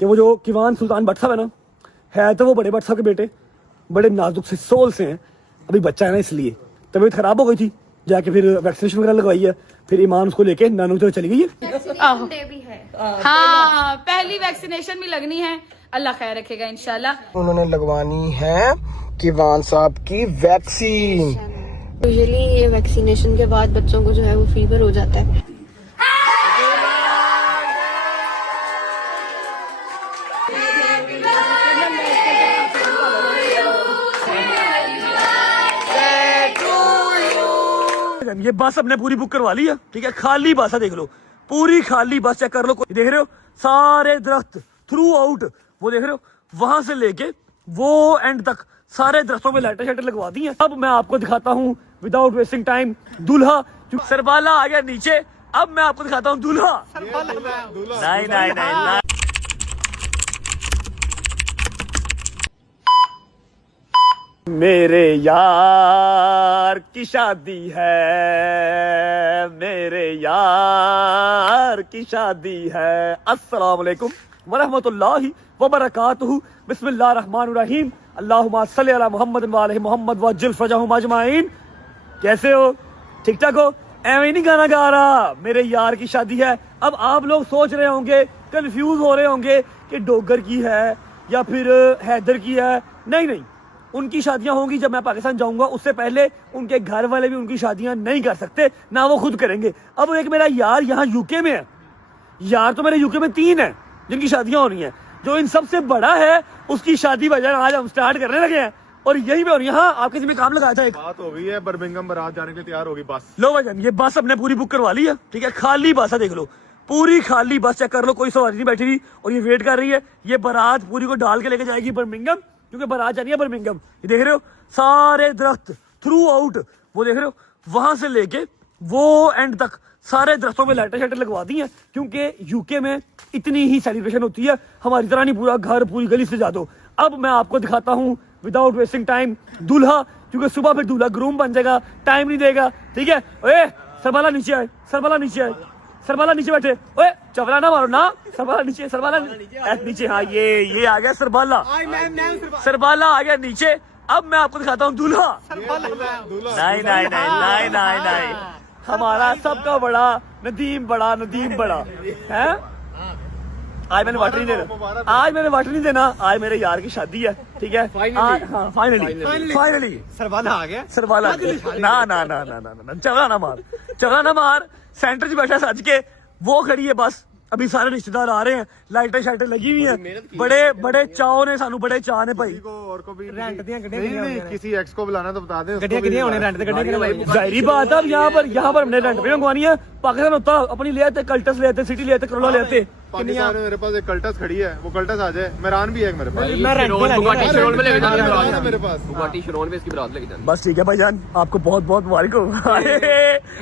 कि वो जो किवान सुल्तान भट्ट साहब है ना, है तो वो बड़े भट्ट साहब के बेटे, बड़े नाजुक से सोल से हैं, अभी बच्चा है ना इसलिए तबीयत खराब हो गई थी, जाके फिर वैक्सीनेशन वगैरह लगवाई है, फिर ईमान उसको लेके नानू तो चली गई है। हाँ, पहली वैक्सीनेशन भी लगनी है, अल्लाह खैर रखेगा इंशाल्लाह। उन्होंने लगवानी है किवान साहब की वैक्सीन। यूजुअली ये वैक्सीनेशन के बाद बच्चों को जो है वो फीवर हो जाता है। ये बस अपने पूरी बुक करवा ली है, ठीक है, खाली बस है, देख लो पूरी खाली बस, चेक कर लो, देख रहे हो सारे दरख्त थ्रू आउट, वो देख रहे हो वहां से लेके वो एंड तक सारे दरख्तों में लाइटें शाइटें लगवा दी हैं। अब मैं आपको दिखाता हूँ विदाउट वेस्टिंग टाइम दूल्हा, सरबाला आ गया नीचे, अब मैं आपको दिखाता हूँ दूल्हा। नहीं नहीं नहीं, मेरे यार की शादी है, मेरे यार की शादी है। अस्सलाम वालेकुम वरहमतुल्लाहि वबरकातुहू। बिस्मिल्लाहिर्रहमानिर्रहीम। अल्लाहुम्मा सल्ली अला मुहम्मद व आले मुहम्मद वज्जिल फरजहुम अजमाइन। कैसे हो? ठीक ठाक हो? ऐਵੇਂ नहीं गाना गा रहा, मेरे यार की शादी है। अब आप लोग सोच रहे होंगे, कंफ्यूज हो रहे होंगे कि डोगर की है या फिर हैदर की है। नहीं नहीं, उनकी शादियां होंगी जब मैं पाकिस्तान जाऊंगा, उससे पहले उनके घर वाले भी उनकी शादियां नहीं कर सकते, ना वो खुद करेंगे। अब एक मेरा यार यहाँ यूके में है, यार तो मेरे यूके में 3 है जिनकी शादियां हो रही हैं। जो इन सबसे बड़ा है उसकी शादी वजह आज हम स्टार्ट करने लगे हैं और यही पे हो रही है। हाँ, आपके जिम्मे काम लगाया था, एक बात हो गई है, बर्मिंघम बारात जाने के लिए तैयार होगी बस। लो भाईजान, ये बस अपने पूरी बुक करवा ली है, ठीक है, खाली बस है, देख लो पूरी खाली बस, चेक कर लो, कोई सवारी नहीं बैठी हुई और ये वेट कर रही है। ये बारात पूरी को डाल के लेके जाएगी बर्मिंघम, क्योंकि बारात जानी है बर्मिंघम। ये देख रहे हो सारे दरख्त थ्रू आउट, वो देख रहे हो वहां से लेके वो एंड तक सारे दरख्तों में लाइटें शाइटें लगवा दी हैं, क्योंकि यूके में इतनी ही सेलिब्रेशन होती है, हमारी तरह नहीं पूरा घर पूरी गली से जा दो। अब मैं आपको दिखाता हूँ विदाउट वेस्टिंग टाइम दूल्हा, क्योंकि सुबह फिर दूल्हा ग्रूम बन जाएगा, टाइम नहीं देगा, ठीक है। ओए सरबाला नीचे आए, सरबाला नीचे आए, सरबाला नीचे बैठे, ओए चवला ना मारो ना, सरबाला नीचे, सरबाला नीचे। हाँ, ये आ गया सरबाला, सरबाला आ गया नीचे। अब मैं आपको दिखाता हूँ दूल्हा। नहीं नहीं नहीं नहीं नहीं, हमारा सबका बड़ा नदीम बड़ा है। आज मैंने वाटर नहीं देना, आज मैंने वाटर नहीं देना, आज मेरे यार की शादी है, ठीक है। फाइनली सरबाला आ गया, सरबाला ना ना ना ना ना ना, चवला ना मार। सेंटर में बैठा सज के, वो खड़ी है बस, अभी सारे रिश्तेदार आ रहे हैं, लाइटें शाइटें लगी हुई हैं, बड़े बड़े चाव ने, सानू बड़े चाह ने भाई। और को भी रेंट दियां गड्डियां नहीं, किसी एक्स को बुलाना तो बता दे, गड्डियां कितनी होने, रेंट गड्डियां। जाहिर बात है, अब यहाँ पर हमने रेंट पे मंगवानी है। पाकिस्तान होता अपनी ले आते, कल्टस ले आते, सिटी ले आते, करोला ले आते। पाकिस्तान में मेरे पास एक कल्टस खड़ी है, वो कल्टस आ जाए। मेरान भी है मेरे पास, मेरे पास। बस ठीक है भाईजान, आपको बहुत बहुत मुबारक।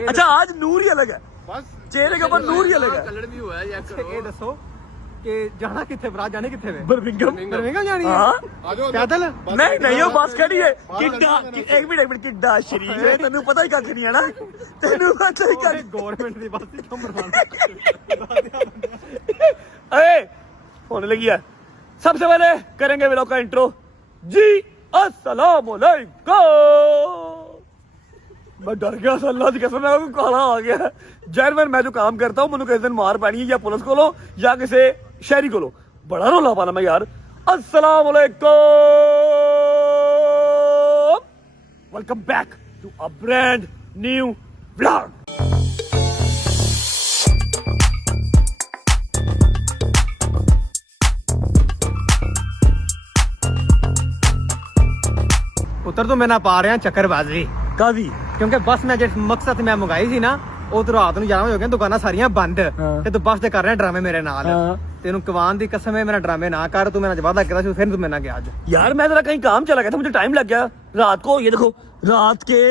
अच्छा, आज नूर ही अलग है, बस चेहरे के ऊपर नूर ही अलग है। ये दसो कि जाना किथे, बरात जाने किथे वे? बर्मिंघम जानी है? हाँ, पैदल? नहीं वो बस खड़ी है। एक मिनट किड्डा शरीफ है, तेनू पता ही कख नहीं है ना, तेनू पता ही कख। गवर्नमेंट दी बस क्यों अरे होने लगी है। सबसे पहले करेंगे व्लॉग का इंट्रो जी। अस्सलाम वालेकुम। मैं डर गया, अल्लाह की कसम, मैं काला आ गया। जैनवन मैं जो काम करता हूँ, मैंने किसी दिन मार पैनी है या पुलिस को लो या किसी शहरी को लो, बड़ा रोला पाना मैं यार। अस्सलाम वालेकुम, welcome back to a brand new vlog. उतर तो मैं ना पा रहा चक्करबाजी, काजी क्योंकि बस मैं जिस मकसद मैं मंगाई सी ना, ਉਹ ਰਾਤ ਨੂੰ 11 ਵਜੇ ਹੋ ਗਏ, ਦੁਕਾਨਾਂ ਸਾਰੀਆਂ ਬੰਦ ਤੇ ਤੂੰ ਬਸ ਤੇ ਕਰ ਰਿਹਾ ਡਰਾਮੇ ਮੇਰੇ ਨਾਲ। ਤੈਨੂੰ ਕਵਾਨ ਦੀ ਕਸਮ ਹੈ, ਮੇਰਾ ਡਰਾਮੇ ਨਾ ਕਰ, ਤੂੰ मेरा वादा किया था, फिर तू मेरे ना गया आज। यार मैं जरा कहीं काम चला गया था, मुझे टाइम लग गया रात को। ये देखो रात के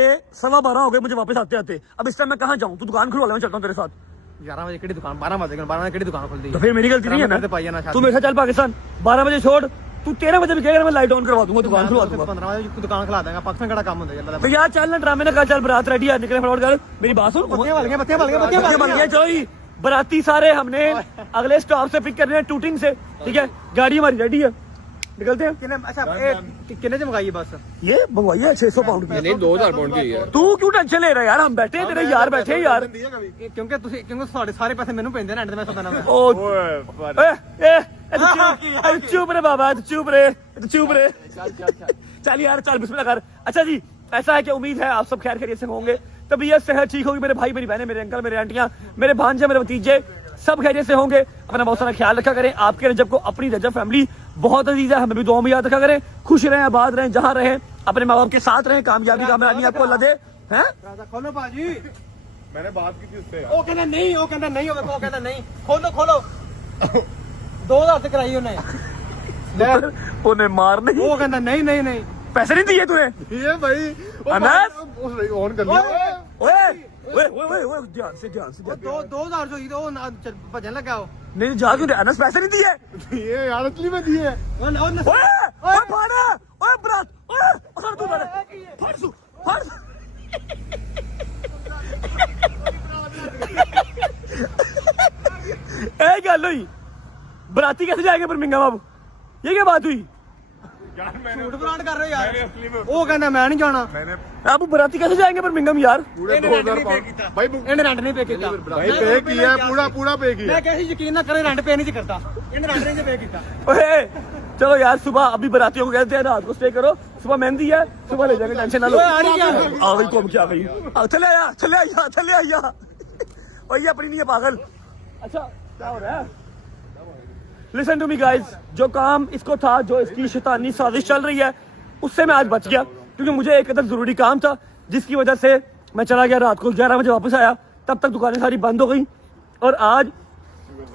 12:15 हो गए मुझे वापस आते आते। अब इस टाइम मैं कहाँ जाऊँ? तू दुकान खुलवा ले, मैं चलता हूँ तेरे साथ। 11 बजे की दुकान, 12 बजे 12 की दुकान खुल दी, तो फिर मेरी गलती नहीं है ना? तू मेरे साथ चल पाकिस्तान, 12 बजे छोड़, तू 13 बजे भी कहेगा, मैं लाइट ऑन करवा दूंगा, दुकान खुलवा दूंगा। 15 बजे दुकान खुला देगा, पाकिस्तान का काम होता है। तो यार चल ना ड्रामे ना कर, चल बारात रेडी है, निकले फटाफट कर। मेरी बात सुन, बत्तियां बल गई, चलो बराती सारे हमने अगले स्टॉप से पिक करने हैं टूटिंग से, ठीक है। गाड़ी हमारी रेडी है, निकलते हैं। कितने से मंगाई बस? ये मंगवाई है 600 पाउंड की। नहीं 2000 पाउंड की है। तू क्यों टेंशन ले रहा है यार, हम बैठे हैं, तेरे यार बैठे हैं यार। क्योंकि सारे पैसे मैंने पेंदे ना, मैं सदा चुप रे बाबा, चुप रे, चुप रे। चल यार चल, बिस्मिल्लाह कर। अच्छा जी, ऐसा है कि उम्मीद है आप सब खैर खैरियत से होंगे, तबीयत सेहत ठीक होगी, मेरे भाई मेरी बहनें, मेरे अंकल, मेरे आंटियां, मेरे भांजे, मेरे भतीजे सब खैरियत से होंगे। अपना बहुत सारा ख्याल रखा करें। आपके रजब को अपनी रजब फैमिली बहुत अजीज है, हमें भी दुआ में याद रखा करें। खुश रहें, आबाद रहें, जहां रहें, अपने माँ बाप के साथ रहें, कामयाबी कामरानी आपको अल्लाह दे। हैं खोलो भाजी, मैंने बात की थी उससे। वो कहना नहीं, वो कहना नहीं, वो कहना नहीं, खोलो खोलो। 2000 से कराई उन्हें मार नहीं, वो कहना नहीं नहीं नहीं, पैसे नहीं दिए तूने। ये भाई अनस ऑन कर लिया। ओए ध्यान से 2000 जो इधर ना भजन लगाओ। नहीं जा क्यों, अनस पैसे नहीं दिए। ये यार असली में दिए। ओए भाड़ा, ओए बरात, ओए फड़ तू बड़ा, फड़ तू, फड़। ए गल हुई, बराती कैसे जाएंगे बर्मिंघम अब, ये क्या बात हुई? झूठ ब्रांड कर रहे हो यार। वो कहना मैं नहीं जाना। अब बराती कैसे जाएंगे बर्मिंघम यार? पूरे 2000 पाउंड भाई इन्हें रेंट नहीं पे किया भाई पे किया है, पूरा पे किया। मैं कैसे यकीन ना करे, रेंट पे नहीं करता, इन्हें रेंट नहीं पे किया। ओए चलो यार, सुबह अभी बरातियों को कहते हैं रात को स्टे करो, सुबह मेहंदी है, सुबह ले जाएंगे, टेंशन ना लो। आ गई कौन क्या गई, चले आया और ये अपनी नहीं है पागल। अच्छा क्या हो रहा है? लिसन टू मी गाइज, जो काम इसको था, जो इसकी शैतानी साजिश चल रही है, उससे मैं आज बच गया, क्योंकि मुझे एक कदर जरूरी काम था, जिसकी वजह से मैं चला गया। रात को 11 बजे वापस आया, तब तक दुकानें सारी बंद हो गई, और आज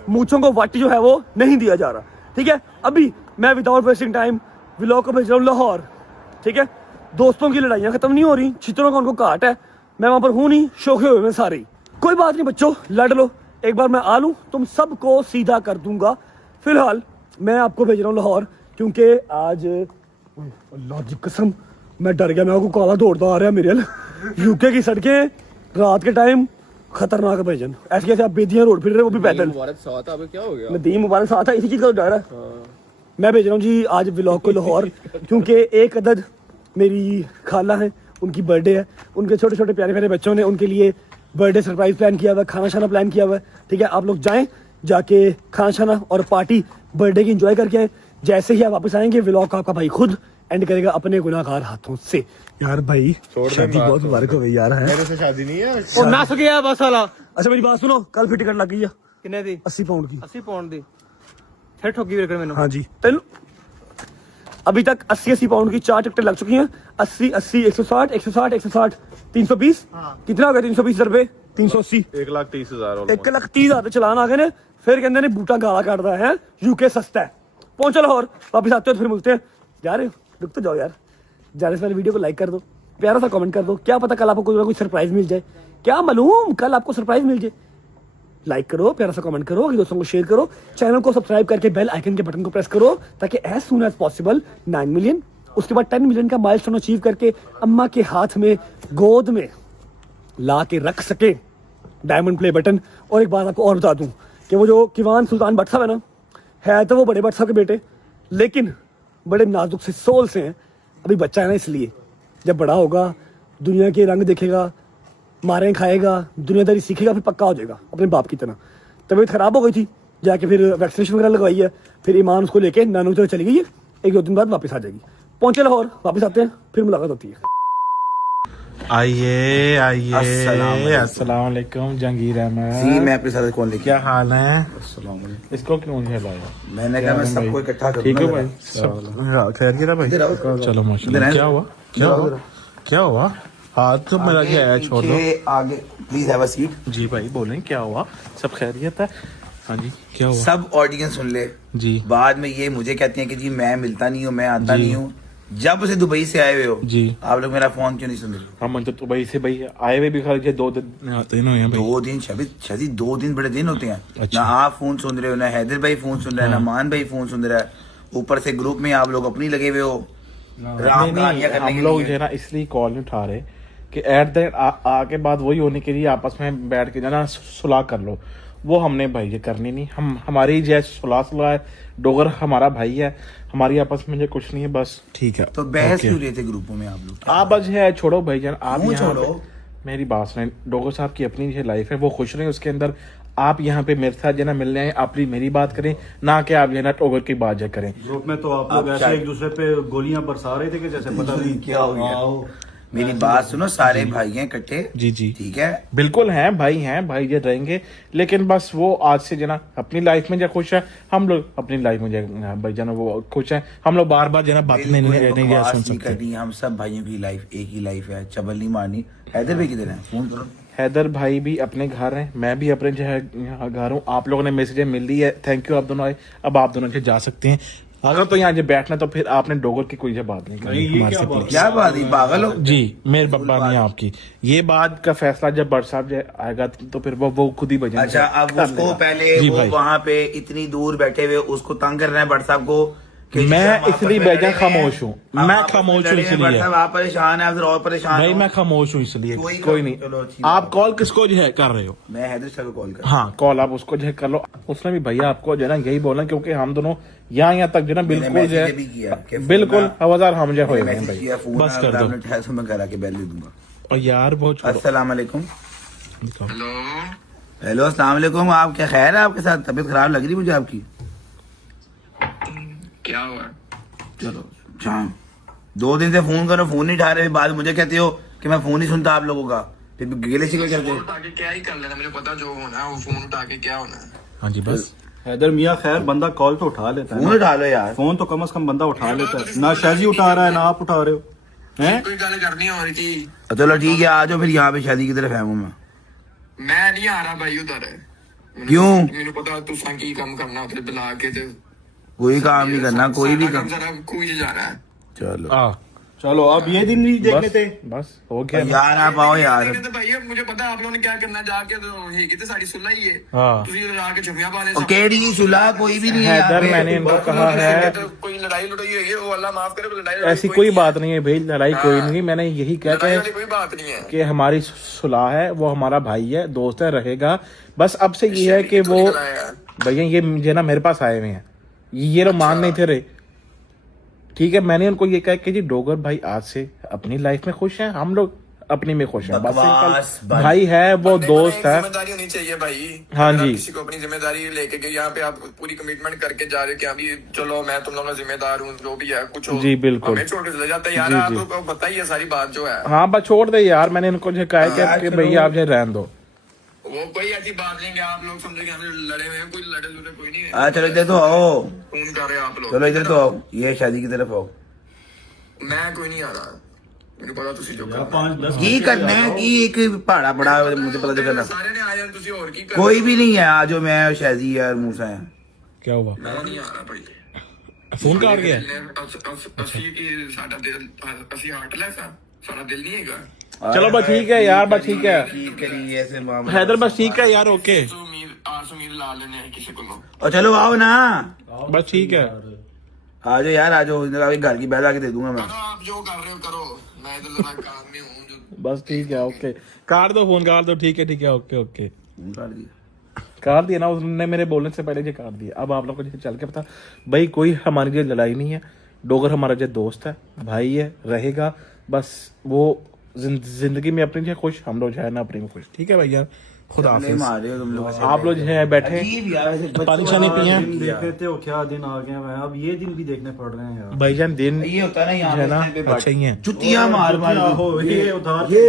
मूंछों को वाटी जो है वो नहीं दिया जा रहा, ठीक है। अभी मैं विदाउट वेस्टिंग टाइम व्लॉग को भेज रहा हूँ लाहौर, ठीक है। दोस्तों की लड़ाइयाँ खत्म नहीं हो रही, चित्रों का उनको काट है, मैं वहां पर हूँ नहीं, शोखे हुए मैं सारे। कोई बात नहीं बच्चों, लड़ लो, एक बार मैं आ लूँ तुम सबको सीधा कर दूंगा। फिलहाल मैं आपको भेज रहा हूँ लाहौर, क्योंकि आज अल्लाह की कसम मैं डर गया, मैं आपको काला दौड़ता आ रहा है मेरे। यूके की सड़कें रात के टाइम खतरनाक भजन, ऐसे कैसे आप बेदियां रोड फिर रहे, वो भी पैदल। मुबारक साथ अब क्या हो गया? नदीम मुबारक साथ है, इसी चीज का डर है। मैं भेज रहा हूँ जी आज व्लॉग को लाहौर, क्योंकि एक अदद मेरी खाला है, उनकी बर्थडे है, उनके छोटे छोटे प्यारे प्यारे बच्चों ने उनके लिए बर्थडे सरप्राइज प्लान किया हुआ है, खाना शाना प्लान किया हुआ है, ठीक है। आप लोग जाएं, जाके खाना शाना और पार्टी बर्थडे की एंजॉय करके आए। जैसे ही आप वापस आएंगे, व्लॉग आपका भाई खुद एंड करेगा अपने गुनाहगार हाथों से। यार भाई शादी बहुत मुबारक हो गई यार। है मेरे से शादी नहीं है। वो नस गया बस वाला। अच्छा मेरी बात सुनो, कल फिर टिकट लग गई है किन्ने दी? 80 पाउंड की। 80 पाउंड दी फिर ठोकी वीर मैंने। हाँ जी, तेन अभी तक 80 पाउंड की 4 टिकटें लग चुकी हैं। 80 80 160 160 160 320 कितना हो गया? 320 रुपए 380 1,30,000 1,30,000 चलान आ गए ने। फिर कहते ने बूटा गाला काटता है, यूके सस्ता है। पहुंचो लाहौर, वापिस आते हो तो फिर मिलते हैं। यार रुक तो जाओ यार, जाने से पहले वीडियो को लाइक कर दो, प्यारा सा कमेंट कर दो, क्या पता कल आपको कोई ना कोई सरप्राइज मिल जाए, क्या मालूम कल आपको सरप्राइज मिल जाए। लाइक करो, प्यारा सा कमेंट करो, दोस्तों को शेयर करो, चैनल को सब्सक्राइब करके बेल आइकन के बटन को प्रेस करो, ताकि as soon as possible 9 million, उसके बाद 10 मिलियन का माइलस्टोन अचीव करके अम्मा के हाथ में गोद में ला के रख सके डायमंड प्ले बटन। और एक बात आपको और बता दूं कि वो जो किवान सुल्तान भट्ट साहब है ना, है तो वो बड़े भट्ट साहब के बेटे, लेकिन बड़े नाजुक से सोल से हैं। अभी बच्चा है ना, इसलिए जब बड़ा होगा, दुनिया के रंग देखेगा, मारें खाएगा, दुनियादारी सीखेगा, फिर पक्का हो जाएगा अपने बाप की तरह। तबीयत खराब हो गई थी, जाके फिर वैक्सीनेशन वगैरह लगवाई है, फिर ईमान उसको लेके नानू की तरफ चली गई है, 1-2 दिन बाद वापस आ जाएगी। पहुंचे लाहौर, वापस आते हैं, फिर मुलाकात होती है। आइए अस्सलाम वालेकुम जहांगीर अहमद जी, मैं आपके साथ कौन लेके क्या हाल है? अस्सलाम वालेकुम। इसको क्यों नहीं लाया? मैंने कहा मैं सबको इकट्ठा करूंगा। ठीक है भाई, सब खैरियत है भाई? चलो माशाल्लाह। क्या हुआ? हाथ तो मेरा क्या है, छोड़ दो आगे प्लीज हैव अ सीट। जी भाई बोलें, क्या हुआ? सब खैरियत है? हाँ जी, क्या हुआ? सब ऑडियंस सुन ले जी। बाद में ये मुझे कहते हैं कि जी मैं मिलता नहीं हूँ, मैं आता नहीं हूँ। जब से दुबई से आए हुए हो जी, आप लोग मेरा फोन क्यों नहीं सुन रहे? हम तो दुबई से भाई आए हुए भी खा 2 दिन आते हुए हैं भाई। 2 दिन शादी 2 दिन बड़े दिन होते हैं। अच्छा। ना आप फोन सुन रहे हो, ना हैदर भाई फोन सुन रहा है, ना मान भाई फोन सुन रहा है, ऊपर से ग्रुप में आप लोग अपनी लगे हुए हो राम कहानियां करने हम के लोग लिए। जो है ना इसलिए कॉल नहीं उठा रहे कि एट द आके बाद वही होने के लिए आपस में बैठ के जाना सुलह कर लो। वो हमने भाई ये करनी नहीं। हम हमारी जैसे सुलह है, डोगर हमारा भाई है, हमारी आपस में ये कुछ नहीं है, बस ठीक है। तो बहस ओके। क्यों रहे थे ग्रुपों में आप लोग? आप बस है छोड़ो भाईजान, आप क्यों यहाँ छोड़ो? पे- मेरी बात सुने, डोगर साहब की अपनी जो लाइफ है वो खुश रहे उसके अंदर। आप यहाँ पे मेरे साथ जो ना मिलने आए, अपनी मेरी बात करें, ना कि आप जो ना डोगर की बात जो करें। ग्रुप में तो आप लोग ऐसे एक दूसरे पे गोलियां बरसा रहे थे कि जैसे पता नहीं क्या हो गया। मेरी बात सुनो, सारे भाई हैं इकट्ठे, जी जी ठीक है? बिल्कुल हैं भाई ये रहेंगे, लेकिन बस वो आज से जना अपनी लाइफ में जो खुश है, हम लोग अपनी लाइफ में जो भाई जना वो खुश है। हम लोग बार बार जना बात नहीं बकवास सुन नहीं सकते। करनी, हम सब भाइयों की लाइफ एक ही लाइफ है, चबल नहीं मारनी। हैदर भाई किधर है? फोन करो। हैदर भाई भी अपने घर हैं, मैं भी अपने जो है यहाँ घर हूँ। आप लोगों ने मैसेज मिल ली है, थैंक यू आप दोनों आए। अब आप दोनों जो जा सकते हैं। अगर तो यहाँ जो बैठना तो फिर आपने डोगर की कोई बात नहीं करनी हमारे से, प्लीज। क्या बात है, पागल हो? जी मेरे बब्बा नहीं है आपकी। ये बात का फैसला जब बट साहब जो आएगा तो फिर वो खुद ही बजेंगे। अच्छा, अब उसको पहले जी वो भाई। वहाँ पे इतनी दूर बैठे हुए उसको तंग कर रहे हैं भट्ट साहब को कि मैं हम आपस इसलिए में बेजा लड़े हैं। खामोश हूँ, हम मैं आपस में खामोश हूँ लड़े हैं, इसलिए। भट्ट साहब आप परेशान है, और परेशान भाई हो। मैं खामोश हूँ इसलिए, कोई कोई नहीं। चलो, अच्छी आप बात कॉल किसको जो है कर रहे हो? मैं हैदर साहब को कॉल कर। हाँ कॉल आप उसको जो है कर लो। उसने भी भैया आपको जो है ना यही बोला, क्योंकि हम दोनों यहाँ तक जो है ना बिल्कुल जो मैसेज भी किया कि है फोन बिल्कुल ना- हवादार हम जो हुए हैं मैसेज किया, भाई। फोन बस कर दो। मिनट है तो मैं घर आके बैल दे दूंगा। और यार बहुत छोड़ो। अस्सलाम वालेकुम। दिखाओ। हेलो, अस्सलाम वालेकुम। आप क्या खैर है? आपके साथ तबीयत खराब लग रही मुझे आपकी। क्या हुआ? चलो शाम 2 दिन से फोन करो, फोन नहीं उठा रहे, बाद मुझे कहते हो कि मैं फोन नहीं सुनता आप लोगों का, फिर गिले शिकवे करते हो। उठा के क्या ही कर लेना, मुझे पता जो होना है वो फोन उठा के क्या होना है। हाँ जी बस। हैदर मियाँ खैर बंदा कॉल तो उठा लेता है फोन ना। उठा लो यार। फोन तो कम से कम बंदा उठा लेता है ना। शाजी उठा रहा है ना आप उठा रहे हो हैं। कोई गल करनी है और की। चलो ठीक है, आ जाओ फिर यहाँ पे शादी की तरफ है मैं। मैं नहीं आ रहा भाई उधर है। क्यों? मैंने पता तू की काम करना उधर बुला के तो कोई काम नहीं करना, कोई भी काम। जरा कोई जा रहा है। चलो आ चलो अब ये दिन नहीं देखने थे। बस हो गया ना। यार आप आओ यार। तो भाई मुझे पता है आप लोगों ने क्या करना, जाके तो ये कितने सारी सुलह ही है। हाँ। तुसी उधर आके छुपियां पाले और केडी सुलह कोई भी नहीं है यहाँ हैदर पे। मैंने इनको कहा है तो कोई लड़ाई लड़ाई हुई है, वो अल्लाह माफ करे, कोई लड़ाई ऐसी कोई बात नहीं है भाई, लड़ाई कोई नहीं। मैंने यही कहा लड़ाई कि वाली कोई बात नहीं है। कि हमारी सुलह है, वो हमारा भाई है, दोस्त है, रहेगा। बस अब से ये है कि वो भैया ये ना मेरे पास आए हुए हैं, ये लोग मान नहीं थे रहे। ठीक है, मैंने उनको ये कहा कि जी डोगर भाई आज से अपनी लाइफ में खुश हैं, हम लोग अपनी में खुश हैं। बस बकवास सिंपल। बंद। भाई है वो बंदे को ना दोस्त एक है। जिम्मेदारी होनी चाहिए भाई। हाँ अगर आप जी। किसी को अपनी जिम्मेदारी लेके गए, यहाँ पे आप पूरी कमिटमेंट करके जा रहे हो कि अभी चलो मैं तुम लोगों का जिम्मेदार हूँ, जो भी है कुछ हो जी, बिल्कुल। हमें छोड़ के चले जाता है यार। जी, आप जी। तो बताइए सारी बात जो है। हाँ बस छोड़ दे यार, मैंने इनको जो कहा यार, कि चलो। भैया आप जो रहने दो। वो कोई ऐसी बात नहीं कि आप लोग समझे हम लड़े हुए हैं, कोई लड़े लुड़े कोई नहीं है। हाँ चलो इधर तो आओ, फोन कर रहे हो आप लोग। चलो इधर तो आओ, ये शादी की तरफ आओ। मैं कोई नहीं आ रहा, मुझे पता तुसी जो करना है। 5-10 की करना है कि एक पहाड़ा पड़ा मुझे पता जो करना। सारे ने आया तुसी और की कर कोई भी नहीं है, आज जो मैं शादी यार मूसा है। क्या हुआ? मैं नहीं आ रहा भाई। फोन काट गया? ਅਸੀਂ ਕੀ ਸਾਡਾ ਦਿਲ ਅਸੀਂ ਹਟ ਲੈ ਸਾਡਾ ਦਿਲ नहीं ਹੈਗਾ। चलो बस ठीक है यार, बस ठीक है ठीक करिए ऐसे मामले। हैदर, बस ठीक है यार, ओके तो उम्मीद आस उम्मीद ला लेने हैं किसी को। और चलो आओ ना, बस ठीक है। आ जाओ यार, आ जाओ। घर की बैल आके दे दूंगा मैं। करो आप जो कर रहे हो करो, मैं इधर जरा काम में हूँ जो। बस ठीक है, ओके काट दो फोन, काट दो। ठीक है ओके ओके फोन काट दिया। काट दिया ना उसने, मेरे बोलने से पहले ये काट दिया। अब आप लोग को चल के पता भाई, कोई हमारी जो लड़ाई नहीं है। डोगर हमारा जो दोस्त है, भाई है, रहेगा। बस वो जिंदगी में अपनी जो खुश, हम लोग जो है ना अपनी में खुश। ठीक है भैया, खुदा नहीं हाफिज। मार रहे हो तुम लोग। आप लोग जो है बैठे अजीब यार, ऐसे बच्चों पानी शानी वाला पिए? दिन देख लेते हो क्या दिन आ गए हैं। अब ये दिन भी देखने पड़ रहे हैं यार। भाईजान दिन ये होता है ना यहाँ जो है ना पे अच्छे ही हैं। जुतियां मार मार क्या हो ये उधार ये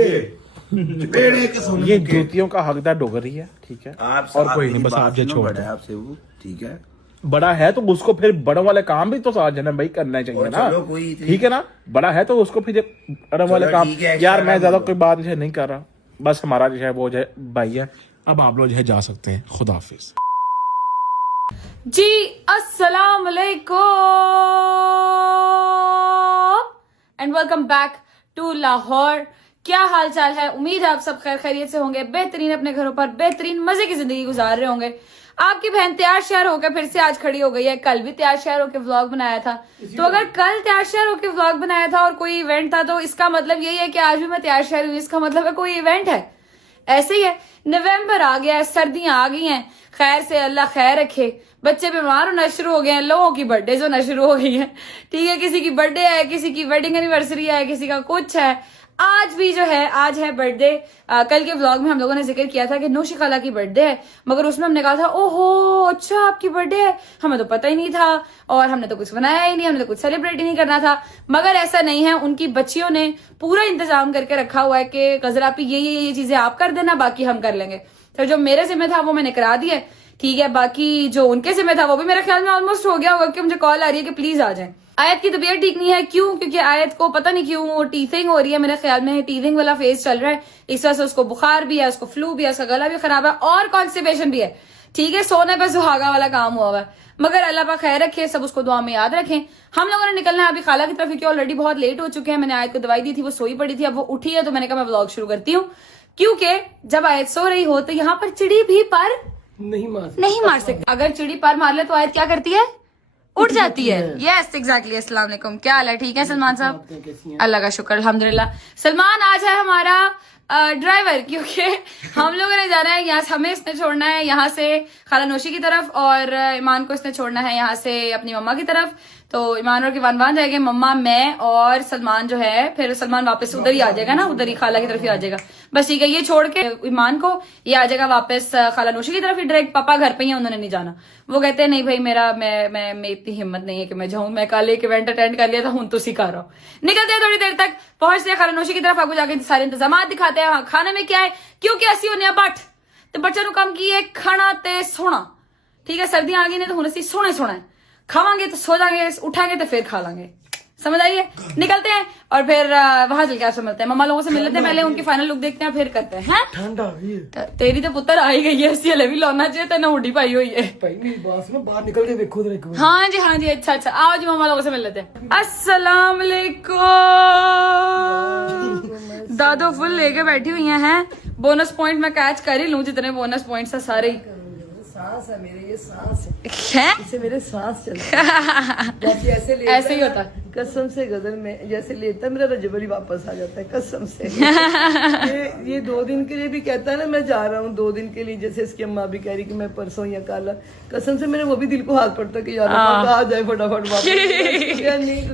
चपेड़े के सुन ये के। जूतियों का हकदार डोगर ही है। ठीक है, आप और कोई नहीं, बस आप जो छोड़ बड़ा है दो। आपसे वो, ठीक है। बड़ा है तो उसको फिर बड़ों वाले काम भी तो साथ जन भाई करना चाहिए और ना। चलो कोई इतनी- ठीक है ना, बड़ा है तो उसको फिर बड़ों वाले चलो काम। ठीक है, यार मैं एक्स्ट्रा ज्यादा ना कोई बात जो है नहीं कर रहा, बस हमारा जो है वो जो है भाई है। अब आप लोग जो है जा सकते हैं, खुदा हाफिज जी अस्सलाम वालेकुम and welcome back to Lahore. क्या हाल चाल है? उम्मीद है आप सब खैर खैरियत से होंगे, बेहतरीन अपने घरों पर बेहतरीन मजे की जिंदगी गुजार रहे होंगे। आपकी बहन तैयार श्यार होकर फिर से आज खड़ी हो गई है। कल भी तैयार श्यार होकर व्लॉग बनाया था, तो अगर कल तैयार श्यार होकर व्लॉग बनाया था और कोई इवेंट था, तो इसका मतलब यही है कि आज भी मैं तैयार श्यार हुई, इसका मतलब है कोई इवेंट है। ऐसे ही है, नवंबर आ गया है, सर्दियां आ गई हैं, खैर से अल्लाह खैर रखे। बच्चे बीमार होना शुरू हो गए हैं, लोगों की बर्थडे होना शुरू हो गई है, ठीक है, किसी की बर्थडे है, किसी की वेडिंग एनिवर्सरी है, किसी का कुछ है। आज भी जो है, आज है बर्थडे। कल के व्लॉग में हम लोगों ने जिक्र किया था कि नौशी खाला की बर्थडे है, मगर उसमें हमने कहा था ओहो अच्छा आपकी बर्थडे है, हमें तो पता ही नहीं था और हमने तो कुछ बनाया ही नहीं, हमने तो कुछ सेलिब्रेट ही नहीं करना था। मगर ऐसा नहीं है, उनकी बच्चियों ने पूरा इंतजाम करके रखा हुआ है कि गजल आपी ये चीजें आप कर देना, बाकी हम कर लेंगे। तो जो मेरे जिम्मे था वो मैंने करा दिया, ठीक है, बाकी जो उनके जिम्मे था वो भी मेरे ख्याल में ऑलमोस्ट हो गया होगा, कि मुझे कॉल आ रही है कि प्लीज आ जाए। आयत की तबीयत ठीक नहीं है, क्यों? क्योंकि आयत को पता नहीं क्यों टीथिंग हो रही है, मेरे ख्याल में टीथिंग वाला फेज चल रहा है, इस वजह से उसको बुखार भी है, उसको फ्लू भी है, उसका गला भी खराब है और कॉन्स्टिपेशन भी है, ठीक है, सोने पे सुहागा वाला काम हुआ हुआ है। मगर अल्लाह पाक खैर रखे, सब उसको दुआ में याद रखें। हम लोगों ने निकलना है अभी खाला की तरफ, क्योंकि ऑलरेडी बहुत लेट हो चुके हैं। मैंने आयत को दवाई दी थी, वो सोई पड़ी थी, अब वो उठी है, तो मैंने कहा मैं व्लॉग शुरू करती हूँ, क्योंकि जब आयत सो रही हो तो यहाँ पर चिड़ी भी पर नहीं मार सकती। अगर चिड़ी पर मार ले तो आयत क्या करती है? उठ जाती है। Yes exactly. अस्सलाम वालेकुम, क्या हाल है? ठीक है सलमान साहब? अल्लाह का शुक्र अल्हम्दुलिल्लाह। सलमान आज है हमारा ड्राइवर, क्योंकि हम लोगों ने जाना है यहाँ से, हमें इसने छोड़ना है यहाँ से खाला नौशी की तरफ और ईमान को इसने छोड़ना है यहाँ से अपनी मम्मा की तरफ। तो ईमान और किवान वहां जाएंगे, मम्मा मैं और सलमान जो है, फिर सलमान वापस उधर ही आ जाएगा ना, उधर ही खाला की तरफ ही आ जाएगा। बस ठीक है, ये छोड़ के ईमान को ये आ जाएगा वापस खाला नौशी की तरफ ही डायरेक्ट। पापा घर पे ही है, उन्होंने नहीं जाना। वो कहते हैं नहीं भाई मेरा मैं इतनी हिम्मत नहीं है कि मैं जाऊं, मैं कल एक इवेंट अटेंड कर लिया था, हूं तो सिखा रहा हूं। निकलते हैं थोड़ी देर तक, पहुंचते हैं खाला नौशी की तरफ, आपको जाके सारे इंतजाम दिखाते हैं। खाने में क्या है, क्योंकि असी होने बट तो बच्चों को कम की है खाना ते सोना, ठीक है, सर्दियां आ गई ने तो हुन असी सोना है, खावांगे तो सो जाएंगे, उठाएंगे तो फिर खा लेंगे, समझ आइए। निकलते हैं और फिर वहां चल के आपसे मिलते हैं, मम्मा लोगों से मिल लेते हैं पहले, उनकी फाइनल लुक देखते हैं, फिर करते हैं। ठंड आ गई है, तेरी तो पुत्र आई गई है, इसी भी लाना चाहिए, तेना हुडी पाई हुई है। बाहर निकल के देखो तो देखो। हाँ जी अच्छा आओ जी, मम्मा लोगों से मिल लेते हैं। अस्सलाम वालेकुम। दादो फुल लेके बैठी हुई हैं। बोनस पॉइंट मैं कैच कर ही लूं, जितने बोनस पॉइंट्स है सारे ही। सांस है मेरे, ये सांस है, इससे मेरे सांस चलता है। ऐसे लेता ऐसे ही होता है कसम से, गजल में जैसे लेता है मेरा रजबरी वापस आ जाता है कसम से। ये 2 दिन के लिए भी कहता है ना मैं जा रहा हूँ 2 दिन के लिए, जैसे इसकी अम्मा भी कह रही कि मैं परसों या कल, कसम से मेरे वो भी दिल को हाथ पड़ता कि यार आ जाए फटाफट वापस।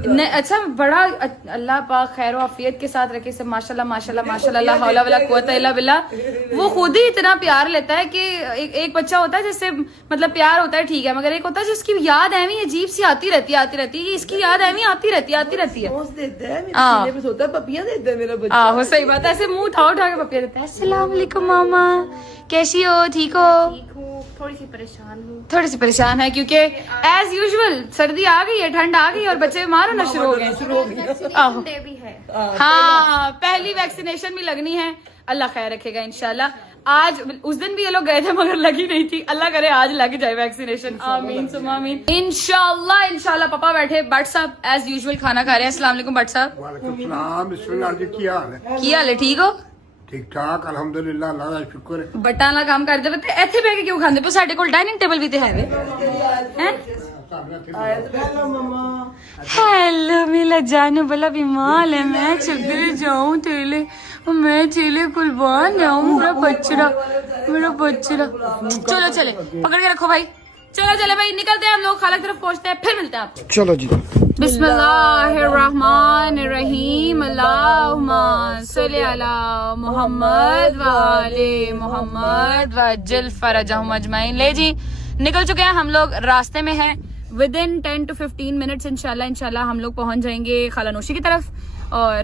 नहीं अच्छा, बड़ा अल्लाह पाक खैर आफियत के साथ रखे सब, माशाल्लाह माशाल्लाह माशाल्लाह, ला हौला वला कुव्वता इल्ला बिल्लाह। वो खुद ही इतना प्यार लेता है कि एक बच्चा होता है जिससे मतलब प्यार होता है, ठीक है, मगर एक होता है जिसकी याद ऐवी अजीब सी आती रहती है, इसकी याद ऐवी आती रहती है। देता है मेरे पे सोता है, पपियां देता है मेरा बच्चा। आहो सही बात है, ऐसे मुंह उठा के पपियां देता है। अस्सलाम वालेकुम मामा, कैसी हो? ठीक हो? थोड़ी सी परेशान हूँ। थोड़ी सी परेशान है क्योंकि एज यूजुअल सर्दी आ गई है, ठंड आ गई और बच्चे बीमार होना शुरू हो गए। आहो भी है। हाँ, पहली वैक्सीनेशन भी लगनी है, अल्लाह खैर रखेगा इंशाल्लाह। आज उस दिन भी ये लोग गए थे मगर लगी नहीं थी, अल्लाह करे आज लग जाए वैक्सीनेशन, आमीन सुम्मा आमीन इंशाल्लाह। पापा बैठे, भट्ट साहब एज यूजुअल खाना खा रहे हैं। अस्सलाम वालेकुम भट्ट साहब। की हाल है? ठीक हो? ठीक ठाक अल्हम्दुलिल्लाह, अल्लाह का शुक्र है। बट्टा ना काम करते थे इत्थे बैठ के क्यों खांदे पे? साडे कोल डाइनिंग टेबल भी ते है वे। हेलो मेरा जानू वाला बीमार है, मैं चुगले जाऊं तेले, मैं चेले कुर्बान जाऊं, मेरा बच्चा। चलो चले, पकड़ के रखो भाई, चलो चले भाई, निकलते हैं हम लोग, खाला की तरफ पहुंचते हैं, फिर मिलते हैं आपको। चलो जी। बिस्मिल्लाहिर्रहमानिर्रहीम, अल्लाहुम्मा सल्ली अला मुहम्मद व आले मुहम्मद वअज्जिल फरजहुम अजमाइन। ले जी, निकल चुके हैं हम लोग, रास्ते में हैं, विद इन 10 to 15 मिनट्स इंशाल्लाह हम लोग पहुंच जाएंगे खाला नौशी की तरफ और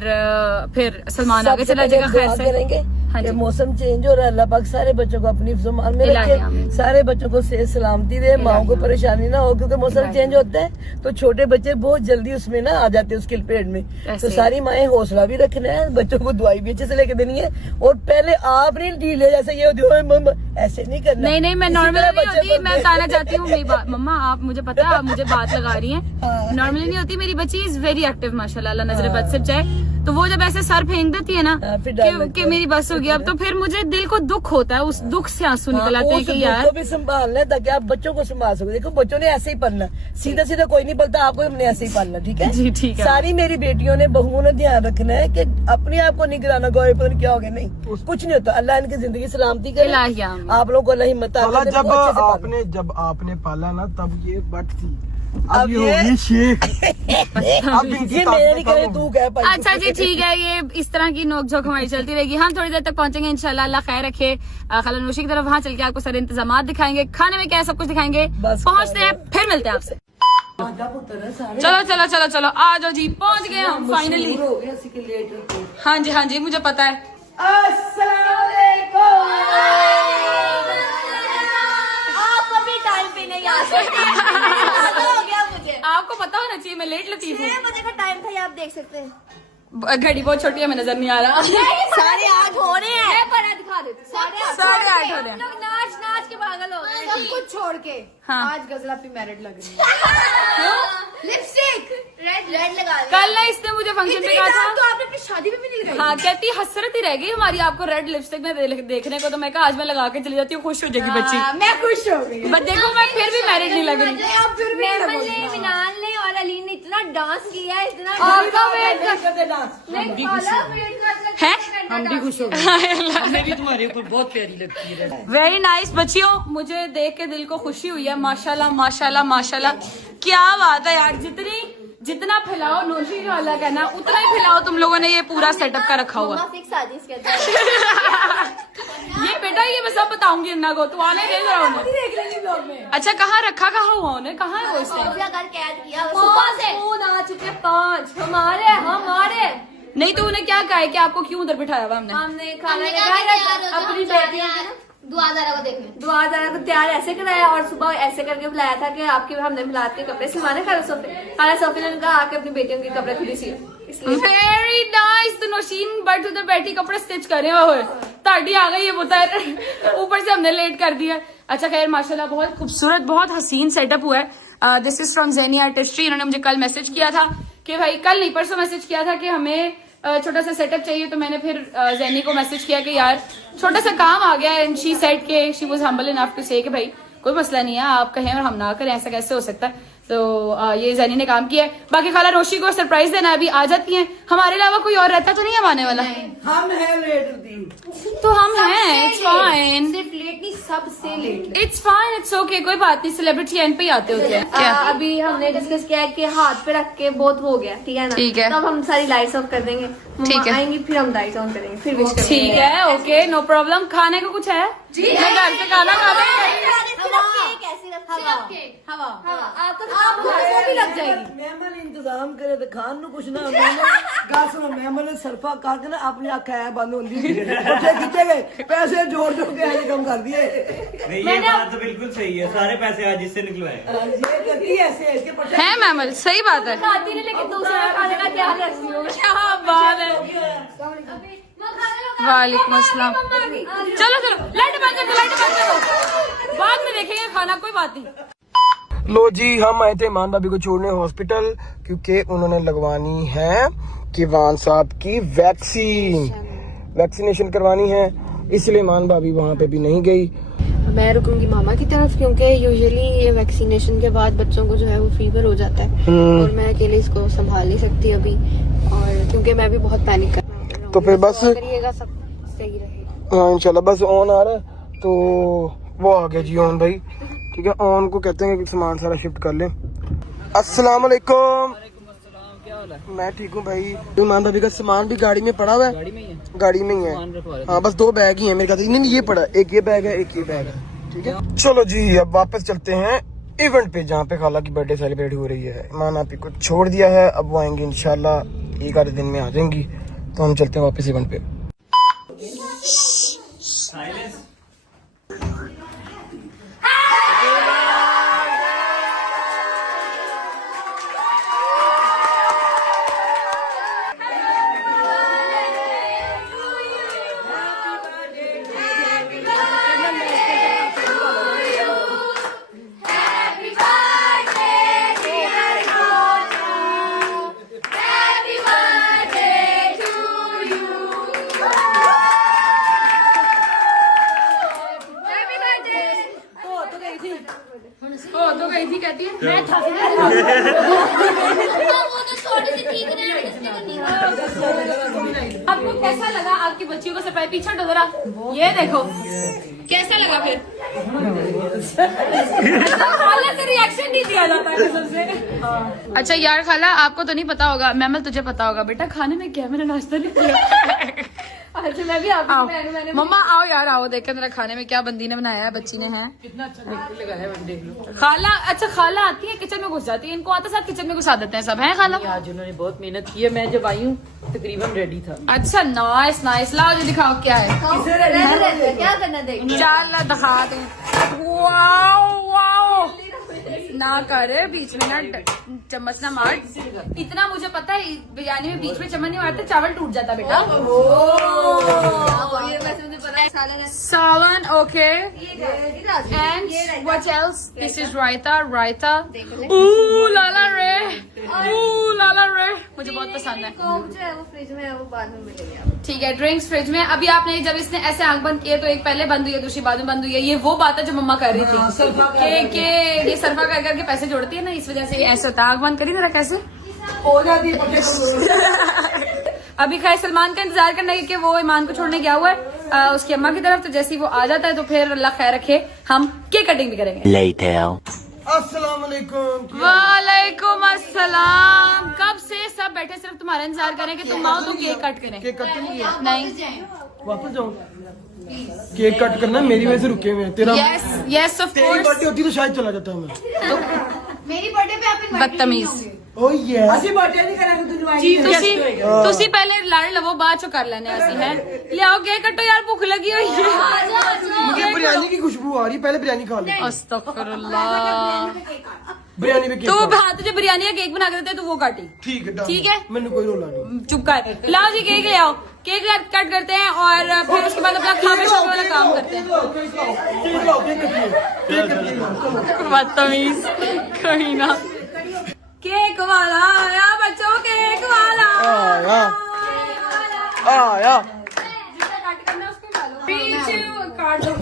फिर सलमान आगे चला जाएगा खैर से। करेंगे हाँ जी। मौसम चेंज हो रहा है, अल्लाह पाक सारे बच्चों को अपनी ज़ुबान में रखे, सारे बच्चों को सेहत सलामती दे, माओ को परेशानी ना हो, क्योंकि मौसम चेंज होता है तो छोटे बच्चे बहुत जल्दी उसमें ना आ जाते हैं उसके पेट में। तो सारी माएं हौसला भी रखना है, बच्चों को दवाई भी अच्छे से लेके देनी है, और पहले आप नहीं ढीले जैसे ये ऐसे नहीं करना। नहीं मैं नॉर्मल नहीं होती, मैं बताना चाहती हूँ मेरी बात, मम्मा आप मुझे पता है आप मुझे बात लगा रही हैं, नॉर्मली नहीं होती, मेरी बच्ची इज वेरी एक्टिव माशाल्लाह, अल्लाह नजर बद से जाए। तो वो जब ऐसे सर फेंक देती है ना फिर डर लगता कि है। मेरी बस हो गई अब, तो फिर मुझे दिल को दुख होता है, उस दुख से आंसू निकल आते हैं उस कि दुख यार को भी संभालना है ताकि आप बच्चों को संभाल सको। देखो बच्चों ने ऐसे ही पढ़ना, सीधा सीधा कोई नहीं पढ़ता, आपको हमने ऐसे ही पढ़ना, ठीक है जी ठीक है। सारी मेरी बेटियों ने बहुओं ने ध्यान रखना है कि अपने आप को नहीं गिराना, गोए पर क्या हो गया, नहीं कुछ नहीं होता। अल्लाह इनकी जिंदगी सलामती करे, इलाही आमीन। आप लोगों को अल्लाह हिम्मत ताकत दे, वो अच्छे से पढ़ो। जब आपने पाला ना तब ये बट थी, अब ये शेख ये मेरे नहीं करे, तू कह भाई। अच्छा जी ठीक है, ये इस तरह की नोकझोंक हमारी चलती रहेगी। हम थोड़ी देर तक पहुंचेंगे इंशाल्लाह, अल्लाह खैर रखे। खालानोशी की तरफ वहाँ चल के आपको सारे इंतजाम दिखाएंगे, खाने में क्या है सब कुछ दिखाएंगे। बस पहुंचते हैं, फिर मिलते हैं आपसे। चलो चलो चलो चलो आ जाओ जी, पहुंच गए हम फाइनली। हाँ जी हाँ जी, मुझे पता है। आप अभी टाइम पे नहीं आ सकते। हो गया मुझे, आपको पता होना चाहिए मैं लेट लतीफ 6 बजे का टाइम था, ये आप देख सकते हैं। हूँ। घड़ी बहुत छोटी है, मैं नजर नहीं आ रहा। 8:30 हो रहे हैं। मैं पढ़ा दिखा देती। 8:30 साढ़े आठ हो रहे हैं। लोग नाच नाच के पागल हो गए, सब कुछ छोड़ के। हाँ। आज गजला पे मैरिड लग रही है। लिपस्टिक रेड लगा ली। कल ना इसने मुझे फंक्शन पे कहा था, तो आपने अपनी शादी में भी नहीं लगाई। हाँ कहती हसरत ही रह गई हमारी आपको रेड लिपस्टिक में देखने को, तो मैं कहा आज मैं लगा के चली जाती हूँ, खुश हो जाएगी बच्ची। मैं खुश हो गई। बट देखो मैं फिर भी मैरिड नहीं लग रही। आप फिर भी मिनाल ने और अली ने इतना डांस किया है, इतना आपका वेट है, हम भी खुश हो गए, हमें भी तुम्हारे ऊपर बहुत प्यारी लगती है। वेरी नाइस बच्चियों, मुझे देख के दिल को खुशी हुई है। माशाल्लाह माशाल्लाह माशाल्लाह, क्या बात है यार। जितना फैलाओ नोशी वाला कहना, उतना ही फैलाओ तुम लोगों ने ये पूरा सेटअप का रखा हुआ। ये बेटा ये मैं सब बताऊंगी इन्ना को, तू आने दे जरा उन्हें। अच्छा कहाँ रखा, कहाँ हुआ उन्हें, कहाँ है वो इसने? सुबह से फोन आ चुके 5 हमारे। नहीं तो उन्हें क्या कहा है कि आपको क्यों उधर बिठाया हुआ हमने? हमने खाना अपनी बेटियों दुआदारा को तैयार ऐसे कराया और सुबह ऐसे करके बुलाया था कि आपके हमने मिलाद के कपड़े सिलवाने। खाला सोफी ने कहा आके अपनी बेटियों के कपड़े खुद ही सिलो। Very nice. तो नौशीन बट उधर बैठी कपड़े स्टिच कर रहे हो, ताड़ी आ गई है उधर, ऊपर से हमने लेट कर दिया। अच्छा खैर माशाल्लाह बहुत खूबसूरत बहुत हसीन सेटअप हुआ है। This is from jenny artistry. इन्होंने मुझे कल मैसेज किया था कि भाई, कल नहीं परसों मैसेज किया था कि हमें छोटा सा सेटअप चाहिए। तो मैंने फिर जेनी को मैसेज किया कि यार छोटा सा काम आ गया है। एंड शी सेड के she was humble enough to say कि भाई कोई मसला नहीं है, आप कहें और हम ना करें, ऐसा कैसे हो सकता है। तो ये जेनी ने काम किया है। बाकी खाला रोशी को सरप्राइज देना, अभी आ जाती हैं। हमारे अलावा कोई और रहता तो नहीं हम आने वाला? हम हैं लेट दी, तो हम हैं, इट्स फाइन, सिर्फ लेट नहीं, सबसे late. It's fine, it's okay, कोई बात नहीं। सेलिब्रिटी एंड पे ही आते होते हैं। क्या अभी हमने डिस्कस किया है कि हाथ पे रख के बहुत हो गया, ठीक है ना? ठीक है। तब हम सारी लाइट्स ऑफ कर देंगे, ठीक है। आएंगी फिर हम लाइट्स ऑन करेंगे, फिर विश करेंगे। ठीक है, ओके, नो प्रॉब्लम। खाने को कुछ है जी? मैं घर पे खाना खा आपको भी लग जाएगी। मेहमान इंतजाम करे तो खान नु कुछ ना गा सुनो। मेहमान ने सरफा करके ना अपनी आंखें है बंद होंगी, उठे खींचे गए, पैसे जोड़ जोड़ के ऐसे कम कर दिए। ये बात तो बिल्कुल सही है, सारे पैसे आज इससे निकलवाए। ये करती है ऐसे, इसके पट्टे है मैमल, सही बात है। खाती नहीं, लेकिन दूसरे खाने का ध्यान रखती हूँ। क्या बात है। वालेकुम अस्सलाम। चलो चलो लाइट बंद कर दो, लाइट बंद करो, बाद में देखेंगे खाना, कोई बात नहीं। लो जी, हम आए थे ईमान भाभी को छोड़ने हॉस्पिटल, क्योंकि उन्होंने लगवानी है किवान साहब की वैक्सीनेशन करवानी है, इसलिए ईमान भाभी वहाँ पे भी नहीं गई। मैं रुकूंगी मामा की तरफ, क्योंकि यूजुअली ये वैक्सीनेशन के बाद बच्चों को जो है वो फीवर हो जाता है और मैं अकेले इसको संभाल नहीं सकती अभी, और क्योंकि मैं भी बहुत पैनिक कर रही हूँ। तो फिर बस करिएगा, सब सही रहेगा। हाँ इंशाल्लाह। बस ऑन आ रहा है तो वो आ गया जी ऑन भाई, ठीक है। ऑन को कहते हैं कि सामान सारा शिफ्ट कर लें। अस्सलाम वालेकुम। मैं ठीक हूँ भाई। ईमान भाभी का सामान भी गाड़ी में पड़ा हुआ है, गाड़ी में ही है। हाँ बस 2 बैग ही है मेरे ख्याल से। नहीं ये पड़ा, एक ये बैग है, एक ये बैग है, ठीक है। चलो जी अब वापस चलते हैं इवेंट पे, जहाँ पे खाला की बर्थडे सेलिब्रेट हो रही है। ईमान आपी को छोड़ दिया है, अब वो आएंगे इंशाल्लाह, 1 आधे दिन में आ जाएंगी, तो हम चलते हैं वापस इवेंट पे। वो तो थोड़ी सी ठीक रहे हैं, इसने तो नहीं। आपको कैसा लगा आपकी बच्चियों को सरप्राइज? पीछे हटो जरा, ये देखो कैसा लगा फिर? खाला से रिएक्शन नहीं दिया जाता कसम से। अच्छा यार खाला, आपको तो नहीं पता होगा, मैमल तुझे पता होगा बेटा खाने में क्या, मैंने नाश्ता नहीं किया। अच्छा मैं भी आपकी मैंने मम्मा आओ यार आओ, देखे मेरा खाने में क्या बंदी ने बनाया है, बच्ची ने है। कितना अच्छा लगा है देख लो। खाला, अच्छा खाला आती है किचन में घुस जाती है, इनको आता साथ किचन में घुसा देते हैं सब, है खाला? आज उन्होंने बहुत मेहनत की है, मैं जब आई हूँ तकरीबन रेडी था। अच्छा नाइस नाइस, लाओ जी दिखाओ क्या है। क्या करना देख चल दिखा तू। वाओ वाओ, ना करे बीच में ना चम्मच ना मार। इतना मुझे पता है, बिरयानी में बीच में चम्मच नहीं मारते, चावल टूट जाता बेटा। ये वैसे मुझे पता है सालन है। सालन okay, and what else? This is raita, raita. ooh लाला रे, ooh लाला रे, मुझे बहुत पसंद है। कोक जो है वो फ्रिज में है, वो बाद में मिलेगी। ठीक है, ड्रिंक्स फ्रिज में। अभी आपने जब इसने ऐसे आंख बंद किए तो एक पहले बंद हुई है, दूसरी बाद में बंद हुई है। ये वो बात है जो मम्मा कर रही थी कि ये सरफा कर करके पैसे जोड़ती है ना, इस वजह से ये ऐसे होता है। आंख बंद करी जरा, कैसे हो जाती है। अभी खैर सलमान का इंतजार करना है कि वो ईमान को छोड़ने गया हुआ है उसकी अम्मा की तरफ, तो जैसे ही वो आ जाता है तो फिर अल्लाह खैर रखे हम केक कटिंग भी करेंगे। अस्सलाम वालेकुम। वालेकुम अस्सलाम। कब से सब बैठे सिर्फ तुम्हारा इंतजार करें कि तुम आओ तो केक कट करें। केक कट नहीं किया, नहीं, वापस जाऊँ? केक कट करना मेरी वजह से रुके हुए हैं। तेरा यस यस ऑफ तेरी कोर्स। बर्थडे होती तो शायद चला जाता मैं। मेरी बर्थडे पे आप बदतमीज। Oh yes. ਅਸੀਂ ਬਰਥਡੇ ਨਹੀਂ ਕਰਾਂਗੇ ਤੂੰ ਜਵਾਈ ਤੁਸੀਂ ਪਹਿਲੇ ਲੜ ਲਵੋ, ਬਾਅਦ ਚ ਕਰ ਲੈਣੇ ਅਸੀਂ ਹੈ। ਲਿਆਓ केक कटो यार, भूख लगी हुई है। मुझे बिरयानी की खुशबू आ रही है, पहले बिरयानी खा ले। अस्तगफुरुल्लाह। बिरयानी में केक तू खा। हाँ, तुझे बिरयानी का केक बना के देते, तू वो काटी। ठीक है, ठीक है, मैंने कोई रोला नहीं। चुप कर। लाओ जी केक ले आओ, केक कट करते हैं और फिर उसके बाद अपना खाने शाने वाला काम करते हैं। बदतमीज कहीं ना। केक वाला आया बच्चों, केक वाला आया आया। पीछे काट दो।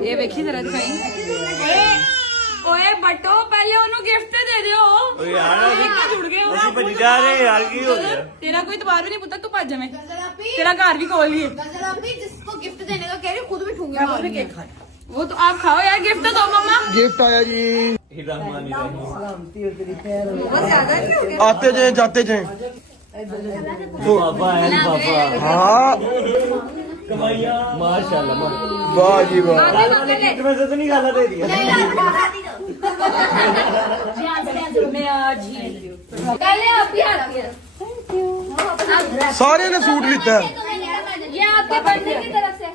ये देखी जरा दिखाई। ओए बटो, पहले उन्हें गिफ्ट दे दियो। जुड़ गए जा रहे यार, की हो गया? तेरा कोई इतबार भी नहीं पुता, तू भज में। तेरा घर भी खोल ही है। जिसको गिफ्ट देने का कह रही हूँ, खुद भी ठूंगी केक खा। वो तो आप खाओ यार, गिफ्ट तो दो मम्मा। गिफ्ट आया जी। ਸਲਾਮਤੀ ਹੋ ਤੇਰੀ ਖੈਰ ਹੋ। आते जाए जाते जाए। पापा है पापा। हाँ माशाल्लाह। वाह जी वाह। में से तो नहीं खाना दे दिया। मैं आज ही पहले आप ही आती है। सारे ने सूट लेता है। ये आपके बर्थडे की तरफ से।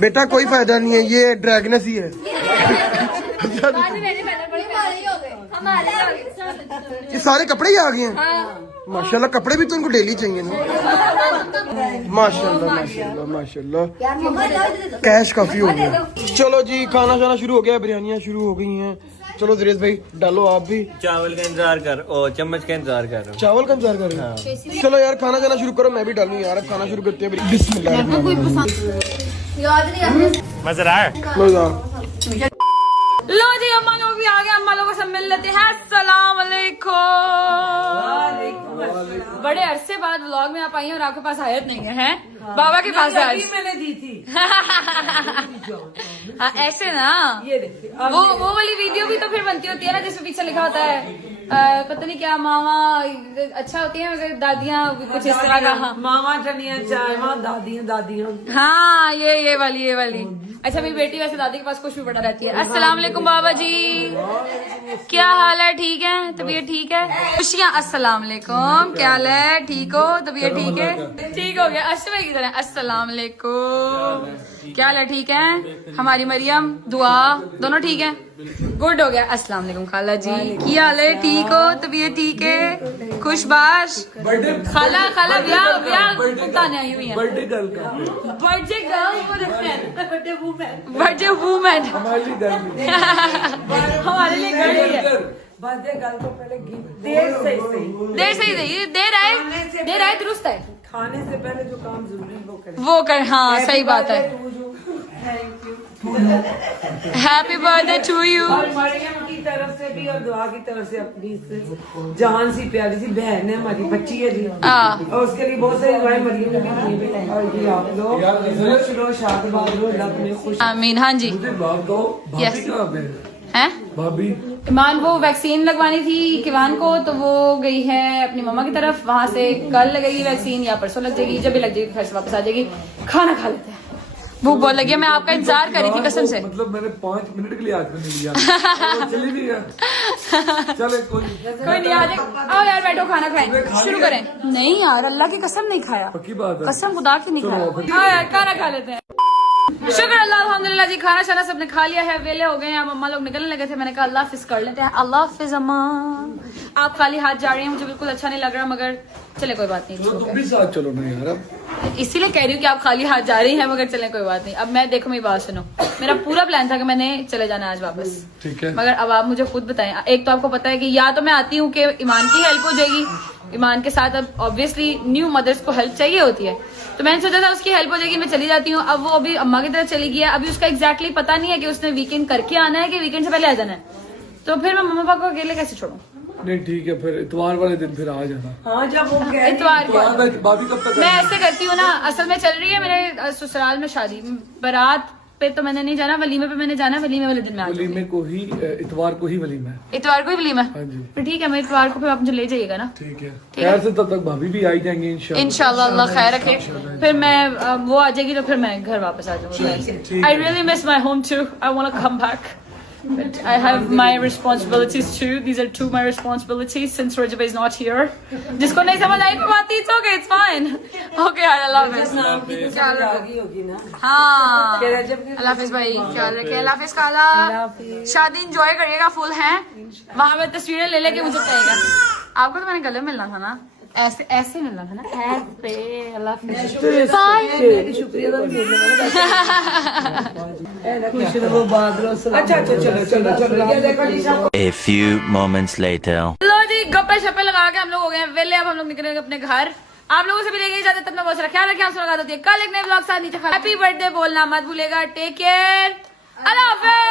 बेटा कोई फायदा नहीं है, ये ड्रैगनस ही है। ये सारे कपड़े ही आ गए हैं। माशाल्लाह, कपड़े भी तो उनको डेली चाहिए ना। माशाल्लाह माशाल्लाह माशाल्लाह। कैश काफी हो गया। चलो जी, खाना शाना शुरू हो गया, बिरयानियाँ शुरू हो गई हैं। चलो सुरेश भाई डालो आप भी। चावल का इंतजार कर और चम्मच का इंतजार कर रहा हूँ। चावल का इंतजार कर रहे हैं। चलो यार खाना खाना शुरू करो, मैं भी डालूं यार। अब खाना शुरू करते हैं। बिस्मिल्लाह। याद नहीं आपने मजा रहा है। मजा। लो जी, अम्मा लोग भी आ गए, अम्मा लोगों से मिल लेते हैं। अस्सलाम वालेकुम। बड़े अरसे बाद व्लॉग में आप आई हैं और आपके पास आयत नहीं है, हैं? बाबा के पास है आज। मैंने दी थी। हाँ ऐसे ना, ये देखिए वो वाली वीडियो भी तो फिर बनती होती है ना, जिसमें पीछे लिखा होता है पता नहीं क्या, मामा अच्छा होती है मगर दादियाँ कुछ इस तरह का। हाँ मामा चनिया चाय माँ दादियाँ दादियाँ। हाँ, ये वाली अच्छा मेरी बेटी वैसे दादी के पास कुछ भी पड़ा रहती है। अस्सलाम वालेकुम बाबा जी, क्या हाल है? ठीक है, तबीयत ठीक है? खुशियाँ। अस्सलाम वालेकुम, क्या हाल है? ठीक हो? तबीयत ठीक है? ठीक हो गया। अच्छा भाई की तरह अस्सलाम वालेकुम, क्या हाल है? ठीक है? हमारी मरियम दुआ दोनों ठीक है? गुड हो गया। अस्सलाम वालेकुम खाला जी, क्या हाल है? ठीक हो? तबीयत ठीक है? खुशबाश। खाला खाला ब्याह भुगताने आई हुई है। बर्थडे गर्ल बर्थडे वूमेन हमारे लिए गर्ल ही है। बर्थडे गर्ल को पहले गिफ्ट देर से ही देर आए दुरुस्त है। खाने से पहले जो काम जरूरी है वो कर। हाँ सही बात है। Happy birthday to you. और मरियम की तरफ से भी और दुआ की तरफ से अपनी से जान सी प्यारी सी बहन है हमारी, बच्ची है जी, और उसके लिए बहुत सारी दुआएं मरियम ने भी दी है। और ये आप लोग खुश रहो, शादबाद रहो, रब में खुश। आमीन। हाँ जी यस है भाभी। ईमान वो वैक्सीन लगवानी थी किवान को, तो वो गई है अपनी मम्मा की तरफ। वहां से कल लगेगी वैक्सीन या परसों लग जाएगी, जब भी लग जाएगी घर से वापस आ जाएगी। खाना खा लेते हैं, भूख बहुत लगी है। मैं आपका इंतजार कर रही थी कसम से। मतलब मैंने 5 मिनट के लिए आकर नहीं लिया। चली भी गया। चले कोई नहीं, आ जाए। आओ यार बैठो, खाना खाएं, शुरू करें। नहीं यार अल्लाह की कसम नहीं खाया, पक्की बात है, कसम खुदा की नहीं खाया। हाँ यार खाना खा लेते हैं। शुक्र अल्लाह अल्हम्दुलिल्लाह जी, खाना शाना सबने खा लिया है, वेले हो गए हैं। अब अम्मा लोग निकलने लगे थे, मैंने कहा अल्लाह हाफिज कर लेते हैं। अल्लाह हाफिज अम्मा। आप खाली हाथ जा रही हैं, मुझे बिल्कुल अच्छा नहीं लग रहा, मगर चले कोई बात नहीं। तुम भी साथ चलो ना यार। अब इसीलिए कह रही हूँ कि आप खाली हाथ जा रही हैं, मगर चले कोई बात नहीं। अब मैं देखो मेरी बात सुनो, मेरा पूरा प्लान था कि मैंने चले जाना आज वापस, ठीक है, मगर अब आप मुझे खुद बताएं। एक तो आपको पता है कि या तो मैं आती हूँ कि ईमान की हेल्प हो जाएगी, ईमान के साथ अब ऑब्वियसली न्यू मदर्स को हेल्प चाहिए होती है, तो मैंने सोचा था उसकी हेल्प हो जाएगी, मैं चली जाती हूँ। अब वो अभी अम्मा की तरफ चली गई है, अभी उसका एग्जैक्टली पता नहीं है कि उसने वीकेंड करके आना है कि वीकेंड से पहले आ जाना है, तो फिर मैं मम्मा पापा को अकेले कैसे छोड़ूँ? नहीं ठीक है, फिर इतवार वाले दिन फिर आ जाना। हाँ जब वो इतवार को भाभी कब तक? मैं ऐसे करती हूँ ना, असल में चल रही है मेरे ससुराल में शादी, बारात पे तो मैंने नहीं जाना, वलीमे पे मैंने जाना, वलीमे वाले दिन में आ जाऊंगी। वलीमे को ही इतवार को ही वलीमा है। इतवार को ही वलीमा? हाँ जी। फिर ठीक है, मैं इतवार को फिर आप मुझे ले जाइएगा ना। ठीक है, खैर से तब तक भाभी भी आई जाएंगे इंशाल्लाह अल्लाह खैर रखे। फिर मैं वो आ जाएगी तो फिर मैं घर वापस आ जाऊंगी। I really miss my home too, I want to come back, but I have my responsibilities too. These are two my responsibilities since Rajab is not here. जिसको नहीं समझ आई कोई बात नहीं, it's okay, it's fine. Okay यार अल्लाह हाफिज़। हाँ अल्लाह हाफिज़ भाई, ख्याल रखिए। अल्लाह हाफिज़ काला, शादी एंजॉय करिएगा फुल है। वहाँ पे तस्वीरें ले लेके मुझे बताइएगा। आपको तो मैंने गले मिलना था ना, ऐसे ऐसे मिलना था ना, ऐसे। अल्लाह शुक्रिया खुश रहो, बात रहो। अच्छा चलो। A few moments later. लो जी गप्पे शप्पे लगा के हम लोग हो गए वेले, अब हम लोग निकलेंगे अपने घर। आप लोगों से भी लेके जाते, तब बहुत सारा ख्याल रखें। आप लगा देती है कल एक नए ब्लॉग साथ नीचे। हैप्पी बर्थडे बोलना मत भूलेगा। टेक केयर, अल्लाह हाफिज़।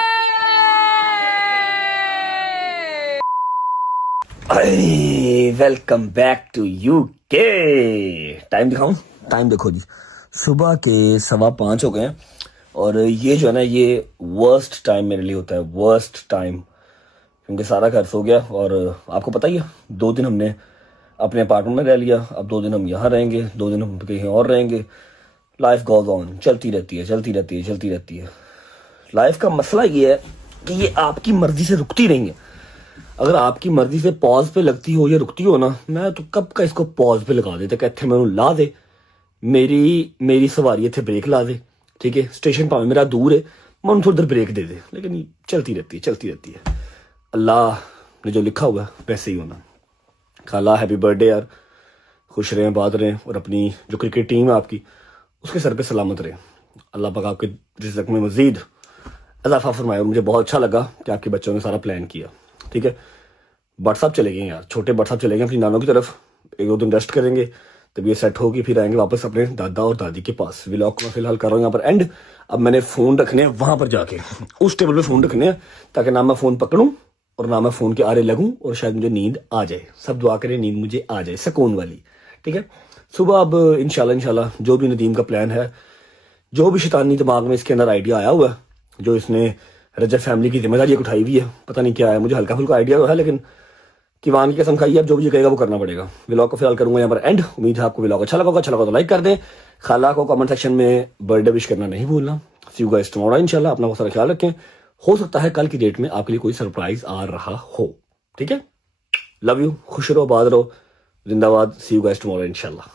Welcome back to UK. Time दिखाऊं? टाइम देखो जी, सुबह के 5:15 हो गए हैं, और ये जो है ना, ये वर्स्ट टाइम मेरे लिए होता है, वर्स्ट टाइम, क्योंकि सारा घर सो गया। और आपको पता ही है 2 दिन हमने अपने अपार्टमेंट में रह लिया, अब 2 दिन हम यहाँ रहेंगे, 2 दिन हम कहीं और रहेंगे। लाइफ गोज ऑन, चलती रहती है, चलती रहती है, चलती रहती है। लाइफ का मसला ये है कि ये आपकी मर्जी से रुकती नहीं है। अगर आपकी मर्जी से पॉज पे लगती हो या रुकती हो ना, मैं तो कब का इसको पॉज पे लगा देता, कहते मैं ला दे, मेरी सवारी थे ब्रेक ला दे, ठीक है, स्टेशन पावे मेरा दूर है, मैं उनको उधर ब्रेक दे दे, लेकिन चलती रहती है, चलती रहती है। अल्लाह ने जो लिखा हुआ है वैसे ही होना। खाला हैप्पी बर्थडे यार, खुश रहें, बात रहें, और अपनी जो क्रिकेट टीम है आपकी, उसके सर पे सलामत रहे। अल्लाह पाक आपके रिज़्क़ में मज़ीद इजाफा फरमाए। और मुझे बहुत अच्छा लगा कि आपके बच्चों ने सारा प्लान किया, ठीक है। व्हाट्सअप चले गए यार, छोटे व्हाट्सअप चले गए अपनी नानों की तरफ, 1-2 दिन रेस्ट करेंगे, तब ये सेट होगी, फिर आएंगे वापस अपने दादा और दादी के पास। व्लॉग को मैं फिलहाल कर रहा हूँ यहाँ पर एंड। अब मैंने फ़ोन रखने हैं वहाँ पर जाके, उस टेबल पे फ़ोन रखने हैं, ताकि ना मैं फ़ोन पकड़ूँ और ना मैं फ़ोन के आरे लगूँ, और शायद मुझे नींद आ जाए। सब दुआ करें नींद मुझे आ जाए, सुकून वाली, ठीक है। सुबह अब इंशाल्लाह जो भी नदीम का प्लान है, जो भी शैतानी दिमाग में इसके अंदर आइडिया आया हुआ है, जो इसने रजब फैमिली की जिम्मेदारी उठाई हुई है, पता नहीं क्या है, मुझे हल्का फुल्का आइडिया तो है, लेकिन किवान की कसम खाई, अब जो भी कहेगा वो करना पड़ेगा। व्लॉग को फिलहाल करूंगा यहाँ पर एंड। उम्मीद है आपको व्लॉग अच्छा लगा होगा, अच्छा लगा तो लाइक कर दें। खाला को कमेंट सेक्शन में बर्थडे विश करना नहीं भूलना। सी यू गाइस टुमारो इंशाल्लाह। अपना बहुत सारा ख्याल रखें, हो सकता है कल की डेट में आपके लिए कोई सरप्राइज आ रहा हो, ठीक है। लव यू, खुश रहो, आबाद रहो, जिंदाबाद। सी यू गाइस टुमारो इंशाल्लाह।